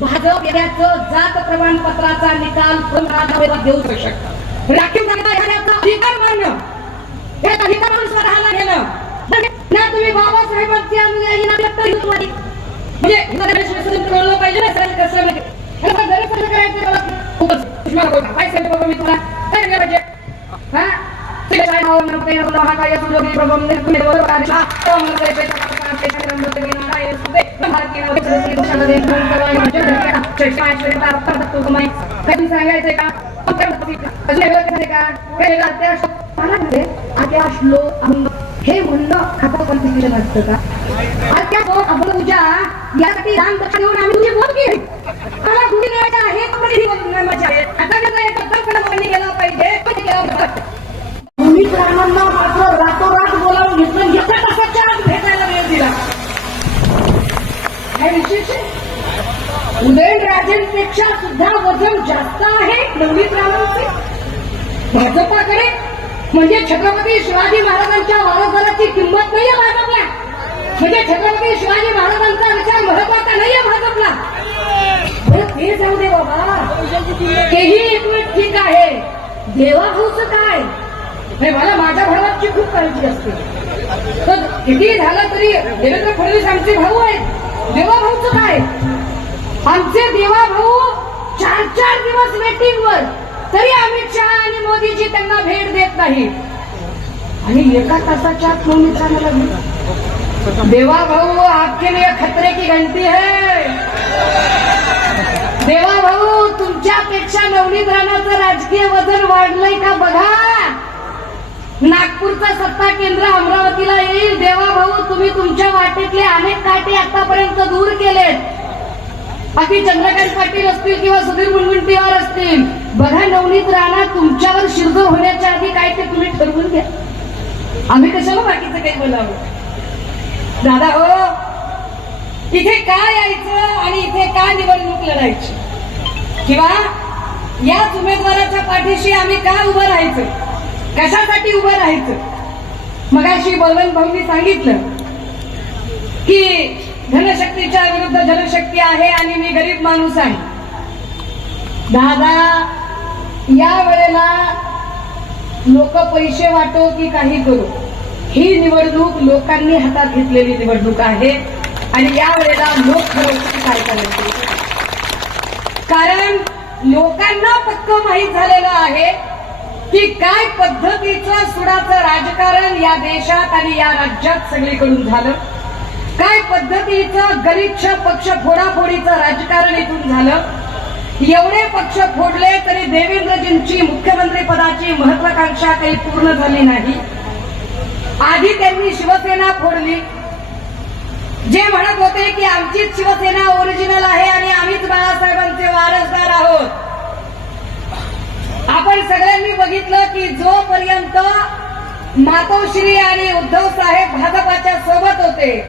भाजप याचं जात प्रमाणपत्राचा निकाल पुनरावृत्ती देऊ शकतं. राखीव अधिकार मानणं. हे अधिकार म्हणून स्वतःला घेणं. म्हणजे ना तुम्ही बाबासाहेबांची अनुयायी ना व्यक्त म्हणजे कळलं पाहिजे ना सर कसं म्हणजे गरज कसं करायचं खूपच काय सांगतो बाबा मी तुला काय केलं पाहिजे? हा? काय हा काय प्रबंध, तुम्ही बरोबर आहे. सांगायचंय का हे म्हणणं खाता कॉन्स्टिट्यूशन असतं का अत्याश लोक अभंग यासाठी दक्षिण आम्ही तुझे बोल केली मला तुम्ही द्यायचं आहे पण ही माझी आहे आता कसं आहे पद्धत लोकांनी केलं पाहिजे पण केलं पाहिजे तुम्ही प्राणांना मात्र रातोरात बोलावून घेतलं एका तासाच्या आत भेटायला वेळ दिला काय विशेष उदयनराजेंपेक्षा सुद्धा वजन जास्त आहे नवनीत रामांचे भाजपाकडे? म्हणजे छत्रपती शिवाजी महाराजांच्या वारसदाराची किंमत नाहीये भाजपला. म्हणजे छत्रपती शिवाजी महाराजांचा विचार महत्त्वाचा नाहीये भाजपला. हे जाऊ दे बाबा. तेही एक मिनिट ठीक आहे. देवाभाऊचं काय? मला माझ्या भावाची खूप काळजी असते. तर किती झालं तरी देवेंद्र फडणवीस आमचे भाऊ आहेत. देवाभाऊचं काय? आमचे देवाभाऊ चार चार दिवस वेटिंगवर तरी अमित शहा आणि मोदीजी त्यांना भेट देत नाही. आणि एका तासाच्या आत नोंदणी सांगायला लागली. देवा भाऊ आपके लिए खतरे की घंटी है. देवा भाऊ तुमच्यापेक्षा नवनीत राणाचं राजकीय वजन वाढलंय का बघा? नागपूरचं सत्ता केंद्र अमरावतीला येईल. देवा भाऊ तुम्ही तुमच्या वाटेतले अनेक काटे आतापर्यंत दूर केलेत. बाकी चंद्रकांत पाटील असतील किंवा सुधीर मुनगंटीवार असतील बघा नवनीत राणा तुमच्यावर शिरजोर होण्याच्या आधी काय ते तुम्ही ठरवून घ्या. आम्ही कशाला बाकीचं काही बोलावं? दादा हो. इथे का यायचं आणि इथे का निवडणूक लढायची? किंवा याच उमेदवाराच्या पाठीशी आम्ही का उभं राहायचं? कशासाठी उभं राहायचं? मगाशी बलवंत भाऊंनी सांगितलं की धनशक्तीच्या विरुद्ध जनशक्ती आहे आणि मी गरीब माणूस आहे. दादा या वेळेला लोक पैसे वाटो की काही करू? ही निवडणूक लोकांनी हातात घेतलेली निवडणूक आहे आणि या वेळेला लोक ठरवतील काय करायचे? कारण लोकांना पक्क माहीत झालेलं आहे की काय पद्धतीचं सुडाचं राजकारण या देशात आणि या राज्यात सगळीकडून झालं? काय पद्धतीचं गरीबच्या पक्ष फोडाफोडीचं राजकारण इथून झालं? एवढे पक्ष फोडले तरी देवेंद्रजींची मुख्यमंत्री पदाची महत्वाकांक्षा काही पूर्ण झाली नाही. आधी त्यांनी शिवसेना फोडली. जे म्हणत होते की आमचीच शिवसेना ओरिजिनल आहे आणि आम्हीच बाळासाहेबांचे वारसदार आहोत आपण सगळ्यांनी बघितलं की जोपर्यंत मातोश्री आणि उद्धव साहेब भाजपाच्या सोबत होते